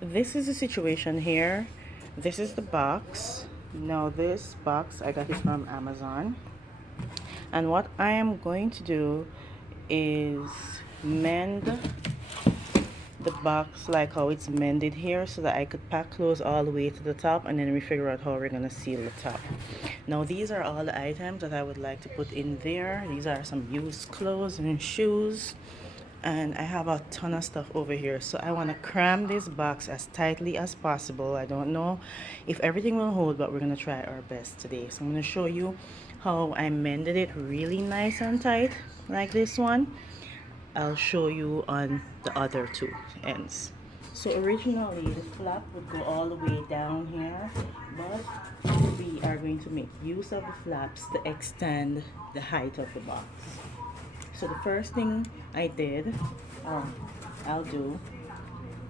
This is the situation here. This is the box. Now this box I got it from Amazon, and what I am going to do is mend the box like how it's mended here, so that I could pack clothes all the way to the top, and then we figure out how we're gonna seal the top. Now these are all the items that I would like to put in there. These are some used clothes and shoes, and I have a ton of stuff over here, so I want to cram this box as tightly as possible. I don't know if everything will hold, but we're gonna try our best today. So I'm gonna show you how I mended it really nice and tight like this one. I'll show you on the other two ends. So originally the flap would go all the way down here, but we are going to make use of the flaps to extend the height of the box. So the first thing I did, I'll do,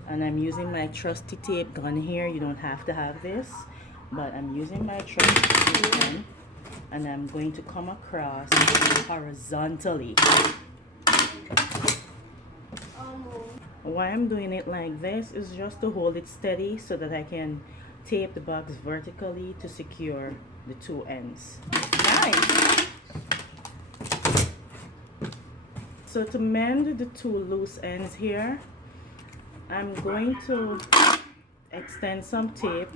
and I'm using my trusty tape gun here. You don't have to have this, but I'm using my trusty tape gun, and I'm going to come across horizontally. Why I'm doing it like this is just to hold it steady so that I can tape the box vertically to secure the two ends. Nice! So to mend the two loose ends here, I'm going to extend some tape,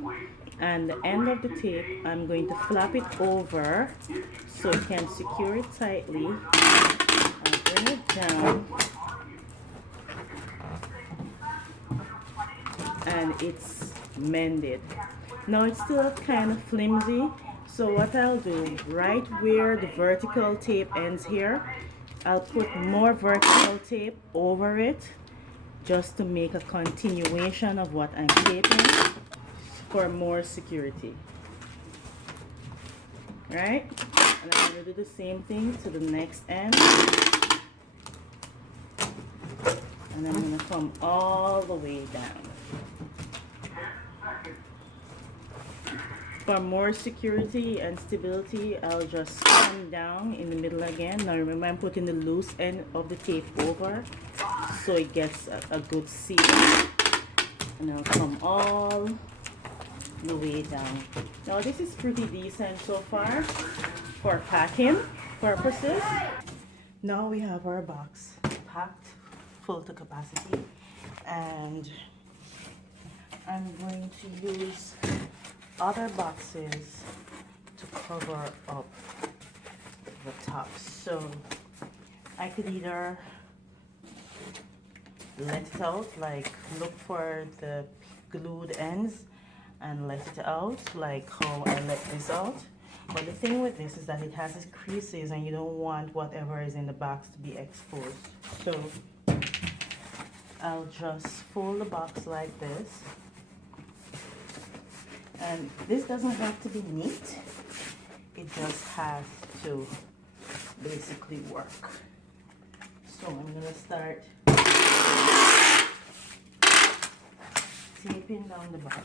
and the end of the tape I'm going to flap it over so it can secure it tightly. I'll bring it down, and it's mended. Now it's still kind of flimsy, so what I'll do, right where the vertical tape ends here, I'll put more vertical tape over it just to make a continuation of what I'm taping for more security. Right? And I'm going to do the same thing to the next end. And I'm going to come all the way down. For more security and stability, I'll just come down in the middle again. Now remember, I'm putting the loose end of the tape over so it gets a good seal. And I'll come all the way down. Now this is pretty decent so far for packing purposes. Now we have our box packed full to capacity, and I'm going to use other boxes to cover up the top. So I could either let it out, like look for the glued ends and let it out like how I let this out. But the thing with this is that it has its creases, and you don't want whatever is in the box to be exposed. So I'll just fold the box like this. And this doesn't have to be neat, it just has to basically work. So I'm gonna start taping down the box.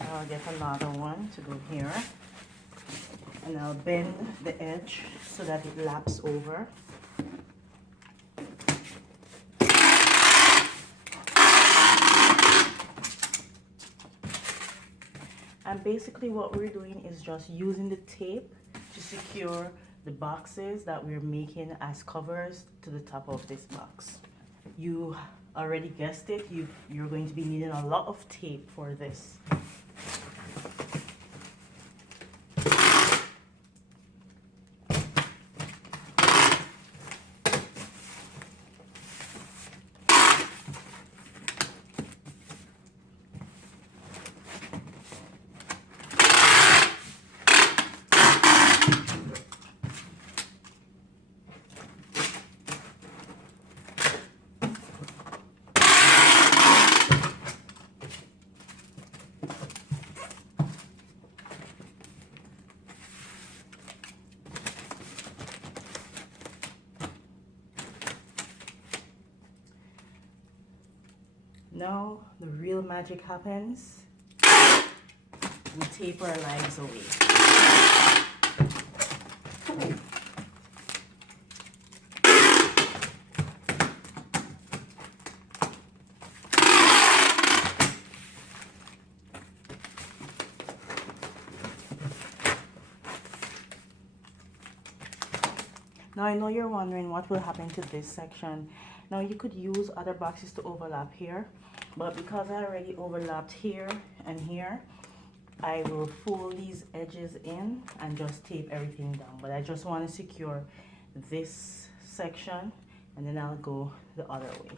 And I'll get another one to go here, and I'll bend the edge so that it laps over. And basically what we're doing is just using the tape to secure the boxes that we're making as covers to the top of this box. You already guessed it, you're going to be needing a lot of tape for this. Now the real magic happens. We tape our lives away. Now I know you're wondering what will happen to this section. Now you could use other boxes to overlap here, but because I already overlapped here and here, I will fold these edges in and just tape everything down. But I just want to secure this section, and then I'll go the other way.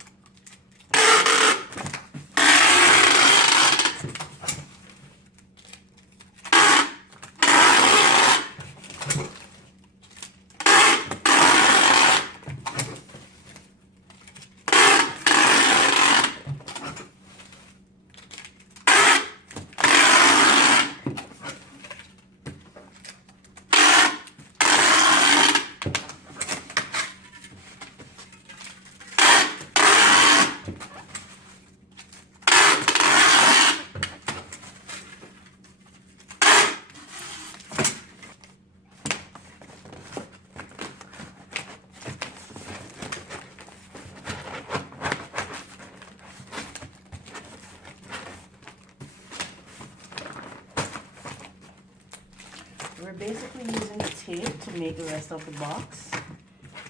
We're basically using the tape to make the rest of the box.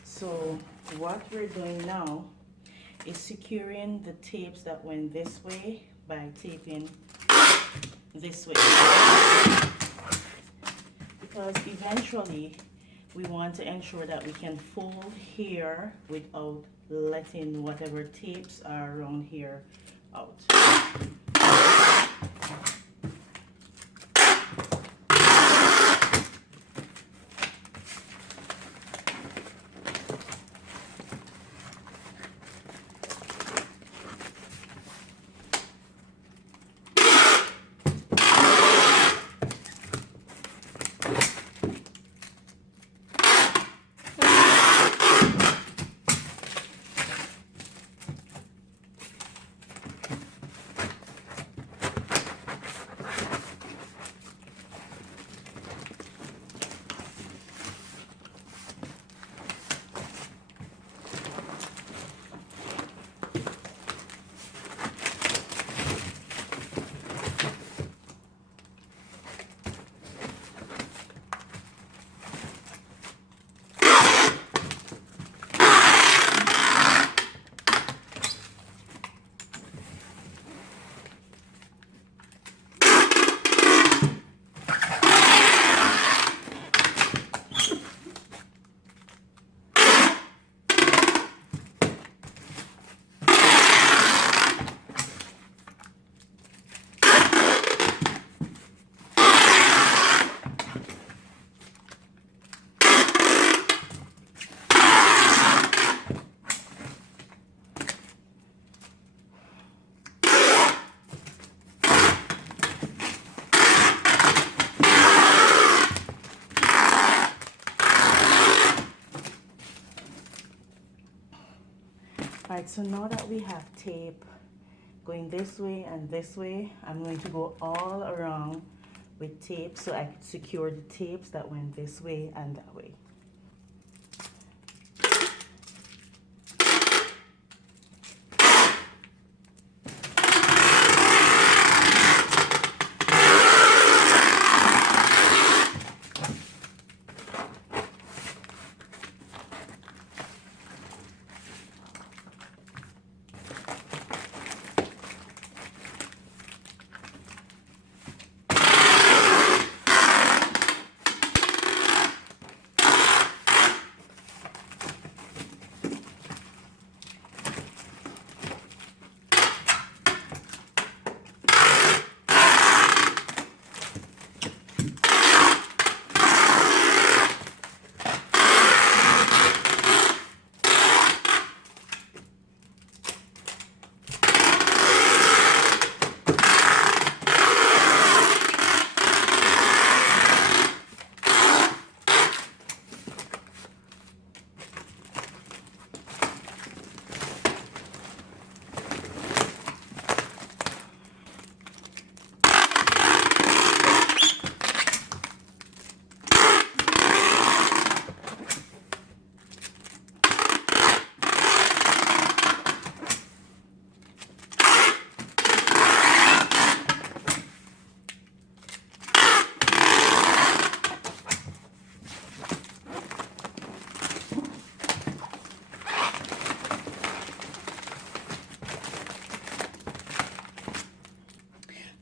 So what we're doing now is securing the tapes that went this way by taping this way. Because eventually we want to ensure that we can fold here without letting whatever tapes are around here out. Alright, so now that we have tape going this way and this way, I'm going to go all around with tape so I can secure the tapes that went this way and that way.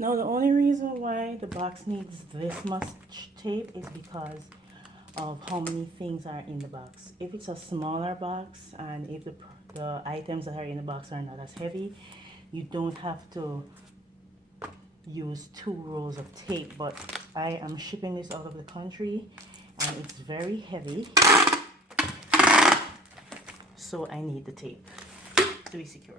Now, the only reason why the box needs this much tape is because of how many things are in the box. If it's a smaller box and if the items that are in the box are not as heavy, you don't have to use 2 rolls of tape. But I am shipping this out of the country and it's very heavy, so I need the tape to be secure.